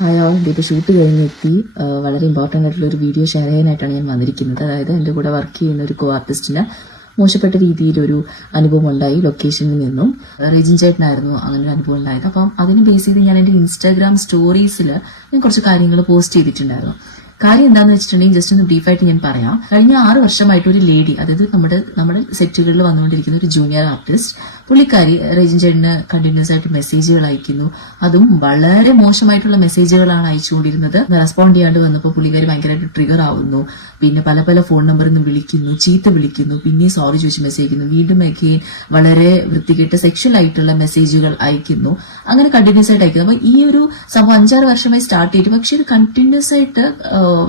Hi all ഇപ്പോൾ shoot കഴിഞ്ഞ് എത്തി വളരെ ഇമ്പോർട്ടന്റ് ആയിട്ടുള്ള ഒരു വീഡിയോ ഷെയർ ചെയ്യാനായിട്ടാണ് ഞാൻ വന്നിരിക്കുന്നത്. അതായത് എന്റെ കൂടെ വർക്ക് ചെയ്യുന്ന ഒരു കോ ആർട്ടിസ്റ്റിന് മോശപ്പെട്ട രീതിയിലൊരു അനുഭവം ഉണ്ടായി ലൊക്കേഷനിൽ നിന്നും. റെജിൻ ചേട്ടനായിരുന്നു അങ്ങനെ ഒരു അനുഭവം ഉണ്ടായത് അപ്പം അതിന് ബേസ് ചെയ്ത് ഞാൻ എന്റെ ഇൻസ്റ്റാഗ്രാം സ്റ്റോറീസിൽ ഞാൻ കുറച്ച് കാര്യങ്ങൾ പോസ്റ്റ് ചെയ്തിട്ടുണ്ടായിരുന്നു. കാര്യം എന്താണെന്ന് വെച്ചിട്ടുണ്ടെങ്കിൽ ജസ്റ്റ് ഒന്ന് ബ്രീഫായിട്ട് ഞാൻ പറയാം. കഴിഞ്ഞ ആറ് വർഷമായിട്ട് ഒരു ലേഡി അതായത് നമ്മുടെ നമ്മുടെ സെറ്റുകളിൽ വന്നുകൊണ്ടിരിക്കുന്ന ഒരു ജൂനിയർ ആർട്ടിസ്റ്റ് പുള്ളിക്കാരി റെജിൻ ചേട്ടന് കണ്ടിന്യൂസ് ആയിട്ട് മെസ്സേജുകൾ അയക്കുന്നു. അതും വളരെ മോശമായിട്ടുള്ള മെസ്സേജുകളാണ് അയച്ചുകൊണ്ടിരുന്നത്. റെസ്പോണ്ട് ചെയ്യാണ്ട് വന്നപ്പോൾ പുള്ളിക്കാരി ഭയങ്കരമായിട്ട് ട്രിഗർ ആവുന്നു. പിന്നെ പല പല ഫോൺ നമ്പറിൽ നിന്ന് വിളിക്കുന്നു ചീത്ത വിളിക്കുന്നു പിന്നെ സോറി ചോദിച്ച് മെസ്സേജ് അയക്കുന്നു. വീണ്ടും അയക്കുകയും വളരെ വൃത്തികെട്ട സെക്ഷൽ ആയിട്ടുള്ള മെസ്സേജുകൾ അയക്കുന്നു. അങ്ങനെ കണ്ടിന്യൂസ് ആയിട്ട് അയക്കുന്നു. അപ്പൊ ഈ ഒരു സംഭവം അഞ്ചാറ് വർഷമായി സ്റ്റാർട്ട് ചെയ്തിട്ട് പക്ഷെ ഇത് കണ്ടിന്യൂസ് ആയിട്ട്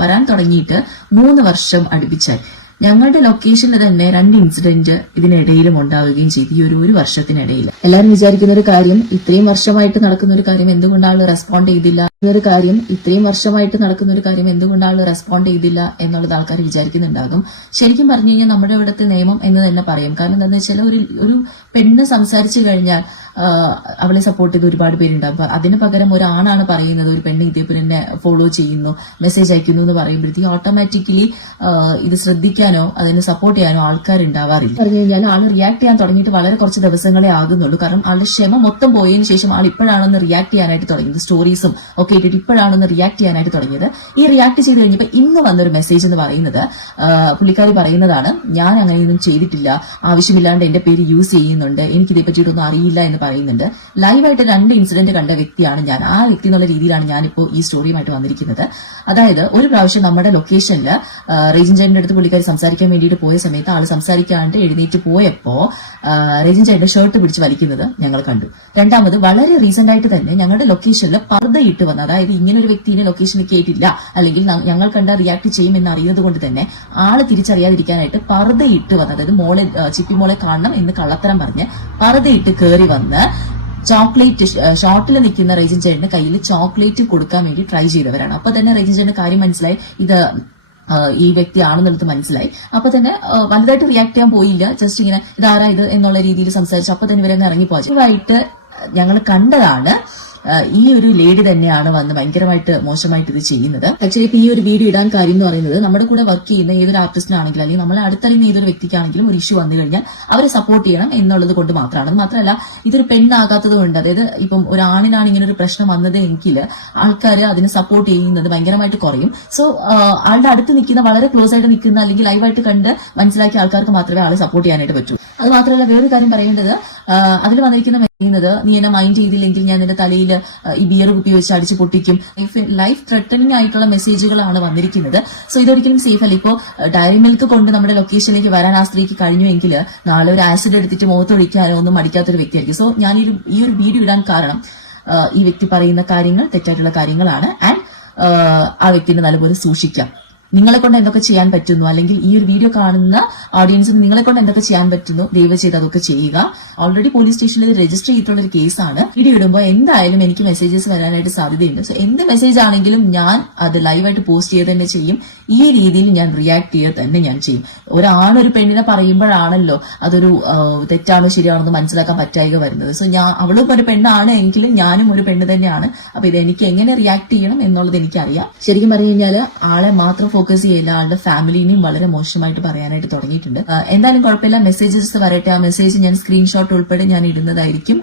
വരാൻ തുടങ്ങിയിട്ട് മൂന്ന് വർഷം അടുപ്പിച്ചായി. ഞങ്ങളുടെ ലൊക്കേഷനിൽ തന്നെ രണ്ട് ഇൻസിഡന്റ് ഇതിനിടയിലും ഉണ്ടാവുകയും ചെയ്തു. ഈ ഒരു ഒരു വർഷത്തിനിടയിൽ. എല്ലാവരും വിചാരിക്കുന്ന ഒരു കാര്യം ഇത്രയും വർഷമായിട്ട് നടക്കുന്ന ഒരു കാര്യം എന്തുകൊണ്ടാണ് റെസ്പോണ്ട് ചെയ്തില്ല? ഒരു കാര്യം ഇത്രയും വർഷമായിട്ട് നടക്കുന്ന ഒരു കാര്യം എന്തുകൊണ്ടാണ് റെസ്പോണ്ട് ചെയ്തില്ല എന്നുള്ളത് ആൾക്കാർ വിചാരിക്കുന്നുണ്ടാകും. ശരിക്കും പറഞ്ഞു കഴിഞ്ഞാൽ നമ്മുടെ ഇവിടുത്തെ നിയമം എന്ന് തന്നെ പറയും. കാരണം എന്താണെന്ന് വെച്ചാൽ ഒരു ഒരു പെണ്ണ് സംസാരിച്ചു കഴിഞ്ഞാൽ അവളെ സപ്പോർട്ട് ചെയ്ത് ഒരുപാട് പേരുണ്ടാകും. അപ്പൊ അതിന് പകരം ഒരാണാണ് പറയുന്നത് ഒരു പെണ്ണ് ഇതേപോലെ ഫോളോ ചെയ്യുന്നു മെസ്സേജ് അയക്കുന്നു എന്ന് പറയുമ്പോഴത്തേക്ക് ഓട്ടോമാറ്റിക്കലി ഇത് ശ്രദ്ധിക്കാനോ അതിനെ സപ്പോർട്ട് ചെയ്യാനോ ആൾക്കാരുണ്ടാവാറില്ല. പറഞ്ഞു കഴിഞ്ഞാൽ ആൾ റിയാക്ട് ചെയ്യാൻ തുടങ്ങിയിട്ട് വളരെ കുറച്ച് ദിവസങ്ങളെ ആകുന്നുള്ളൂ. കാരണം ആളുടെ ക്ഷമ മൊത്തം പോയതിനു ശേഷം ആൾ ഇപ്പോഴാണെന്ന് റിയാക്ട് ചെയ്യാനായിട്ട് തുടങ്ങിയത് സ്റ്റോറീസും ഒക്കെ ഇട്ടിട്ട് ഇപ്പോഴാണെന്ന് റിയാക്ട് ചെയ്യാനായിട്ട് തുടങ്ങിയത്. ഈ റിയാക്ട് ചെയ്ത് കഴിഞ്ഞപ്പോൾ ഇന്ന് വന്നൊരു മെസ്സേജ് എന്ന് പറയുന്നത് പുള്ളിക്കാരി പറയുന്നതാണ് ഞാൻ അങ്ങനെയൊന്നും ചെയ്തിട്ടില്ല. ആവശ്യമില്ലാണ്ട് എന്റെ പേര് യൂസ് ചെയ്യുന്നുണ്ട്. എനിക്ക് ഇതേ പറ്റിയിട്ടൊന്നും അറിയില്ല എന്ന് പറയുന്നുണ്ട്. ലൈവായിട്ട് രണ്ട് ഇൻസിഡന്റ് കണ്ട വ്യക്തിയാണ് ഞാൻ. ആ വ്യക്തി എന്നുള്ള രീതിയിലാണ് ഞാനിപ്പോൾ ഈ സ്റ്റോറിയുമായിട്ട് വന്നിരിക്കുന്നത്. അതായത് ഒരു പ്രാവശ്യം നമ്മുടെ ലൊക്കേഷനിൽ റേജിൻ ചേട്ടന്റെ അടുത്ത് പുള്ളിക്കാരി സംസാരിക്കാൻ വേണ്ടിയിട്ട് പോയ സമയത്ത് ആൾ സംസാരിക്കാണ്ട് എഴുന്നേറ്റ് പോയപ്പോൾ ആ, റേജിൻ ചേട്ടന്റെ ഷർട്ട് പിടിച്ച് വലിക്കുന്നത് ഞങ്ങൾ കണ്ടു. രണ്ടാമത് വളരെ റീസെന്റ് ആയിട്ട് തന്നെ ഞങ്ങളുടെ ലൊക്കേഷനിൽ പർദ്ദയിട്ട് വന്ന അതായത് ഇങ്ങനെ ഒരു വ്യക്തിനെ ലൊക്കേഷനിൽ കേട്ടില്ല അല്ലെങ്കിൽ ഞങ്ങൾ കണ്ട റിയാക്ട് ചെയ്യും എന്ന് അറിയുന്നത് കൊണ്ട് തന്നെ ആൾ തിരിച്ചറിയാതിരിക്കാനായിട്ട് പർദ്ദയിട്ട് വന്ന് അതായത് മോളെ ആ, ചിപ്പി മോളെ കാണണം എന്ന് കള്ളത്തരം പറഞ്ഞ് പർദ്ദയിട്ട് കയറി വന്ന് ചോക്ലേറ്റ് ഷോർട്ടിൽ നിൽക്കുന്ന റേജിൻ ചേട്ടന്റെ കയ്യിൽ ചോക്ലേറ്റ് കൊടുക്കാൻ വേണ്ടി ട്രൈ ചെയ്തവരാണ്. അപ്പൊ തന്നെ റേജിൻ ചേട്ടന് കാര്യം മനസ്സിലായി. ഇത് ഈ വ്യക്തി ആണെന്നുള്ളത് മനസ്സിലായി. അപ്പൊ തന്നെ വലുതായിട്ട് റിയാക്ട് ചെയ്യാൻ പോയില്ല. ജസ്റ്റ് ഇങ്ങനെ ഇതാരാ ഇത്? എന്നുള്ള രീതിയിൽ സംസാരിച്ചു അപ്പൊ തന്നെ ഇവരെ ഇറങ്ങി പോയിട്ട് ഞങ്ങൾ കണ്ടതാണ് ഈ ഒരു ലേഡി തന്നെയാണ് വന്ന് ഭയങ്കരമായിട്ട് മോശമായിട്ട് ഇത് ചെയ്യുന്നത്. ആക്ച്വലി ഇപ്പൊ ഈ ഒരു വീഡിയോ ഇടാൻ കാര്യം എന്ന് പറയുന്നത് നമ്മുടെ കൂടെ വർക്ക് ചെയ്യുന്ന ഏതൊരു ആർട്ടിസ്റ്റിനാണെങ്കിലും അല്ലെങ്കിൽ നമ്മളെ അടുത്തറിയുന്ന ഏതൊരു വ്യക്തിക്കാണെങ്കിലും ഒരു ഇഷ്യൂ വന്നു കഴിഞ്ഞാൽ അവരെ സപ്പോർട്ട് ചെയ്യണം എന്നുള്ളത് കൊണ്ട് മാത്രമാണ്. മാത്രമല്ല ഇതൊരു പെണ്ണാകാത്തത് കൊണ്ട് അതായത് ഇപ്പം ഒരു ആണിനാണ് ഇങ്ങനെ ഒരു പ്രശ്നം വന്നത് എങ്കിൽ ആൾക്കാർ അതിനെ സപ്പോർട്ട് ചെയ്യുന്നത് ഭയങ്കരമായിട്ട് കുറയും. സോ ആളുടെ അടുത്ത് നിൽക്കുന്ന വളരെ ക്ലോസ് ആയിട്ട് നിൽക്കുന്ന അല്ലെങ്കിൽ ലൈവായിട്ട് കണ്ട് മനസ്സിലാക്കിയ ആൾക്കാർക്ക് മാത്രമേ ആളെ സപ്പോർട്ട് ചെയ്യാനായിട്ട് പറ്റൂ. അത് മാത്രമല്ല വേറൊരു കാര്യം പറയേണ്ടത് അതിൽ വന്നിരിക്കുന്ന പറയുന്നത് നീ എന്നെ മൈൻഡ് ചെയ്തില്ലെങ്കിൽ ഞാൻ നിന്റെ തലയിൽ ഈ ബിയർ കുപ്പി വെച്ച് അടിച്ചു പൊട്ടിക്കും. ലൈഫ് ത്രെട്ടനിങ് ആയിട്ടുള്ള മെസ്സേജുകളാണ് വന്നിരിക്കുന്നത്. സോ ഇതൊരിക്കലും സേഫ് അല്ല. ഇപ്പോൾ ഡയറി മിൽക്ക് കൊണ്ട് നമ്മുടെ ലൊക്കേഷനിലേക്ക് വരാൻ ആ സ്ത്രീക്ക് കഴിഞ്ഞുവെങ്കിൽ നാളെ ഒരു ആസിഡ് എടുത്തിട്ട് മുഖത്തൊഴിക്കാനോ ഒന്നും മടിക്കാത്തൊരു വ്യക്തിയായിരിക്കും. സോ ഞാൻ ഈ ഒരു വീഡിയോ ഇടാൻ കാരണം ഈ വ്യക്തി പറയുന്ന കാര്യങ്ങൾ തെറ്റായിട്ടുള്ള കാര്യങ്ങളാണ്. ആൻഡ് ആ വ്യക്തിനെ നല്ലപോലെ സൂക്ഷിക്കാം. നിങ്ങളെ കൊണ്ട് എന്തൊക്കെ ചെയ്യാൻ പറ്റുന്നു? അല്ലെങ്കിൽ ഈ ഒരു വീഡിയോ കാണുന്ന ഓഡിയൻസിന് നിങ്ങളെ കൊണ്ട് എന്തൊക്കെ ചെയ്യാൻ പറ്റുന്നു? ദയവ് ചെയ്ത് അതൊക്കെ ചെയ്യുക. ഓൾറെഡി പോലീസ് സ്റ്റേഷനിൽ രജിസ്റ്റർ ചെയ്തിട്ടുള്ള ഒരു കേസാണ് വീഡിയോ ഇടുമ്പോൾ എന്തായാലും എനിക്ക് മെസ്സേജസ് വരാനായിട്ട് സാധ്യതയുണ്ട്. സോ എന്ത് മെസ്സേജ് ആണെങ്കിലും ഞാൻ അത് ലൈവായിട്ട് പോസ്റ്റ് ചെയ്ത് തന്നെ ചെയ്യും. ഈ രീതിയിൽ ഞാൻ റിയാക്ട് ചെയ്ത് തന്നെ ഞാൻ ചെയ്യും. ഒരാളൊരു പെണ്ണിനെ പറയുമ്പോഴാണല്ലോ അതൊരു തെറ്റാണോ ശരിയാണോ എന്ന് മനസ്സിലാക്കാൻ പറ്റായിക വരുന്നത്. സോ ഞാൻ അവളും ഒരു പെണ്ണാണ് എങ്കിലും ഞാനും ഒരു പെണ്ണ് തന്നെയാണ്. അപ്പൊ ഇത് എനിക്ക് എങ്ങനെ റിയാക്ട് ചെയ്യണം എന്നുള്ളത് എനിക്കറിയാം. ശരിക്കും പറഞ്ഞു കഴിഞ്ഞാൽ ആളെ മാത്രം ഫോക്കസ് ചെയ്യില്ല ആളുടെ ഫാമിലിനെയും വളരെ മോശമായിട്ട് പറയാനായിട്ട് തുടങ്ങിയിട്ടുണ്ട്. എന്തായാലും കുഴപ്പമില്ല. മെസ്സേജസ് വരട്ടെ. ആ മെസ്സേജ് ഞാൻ സ്ക്രീൻഷോട്ട് ഉൾപ്പെടെ ഞാൻ ഇടുന്നതായിരിക്കും.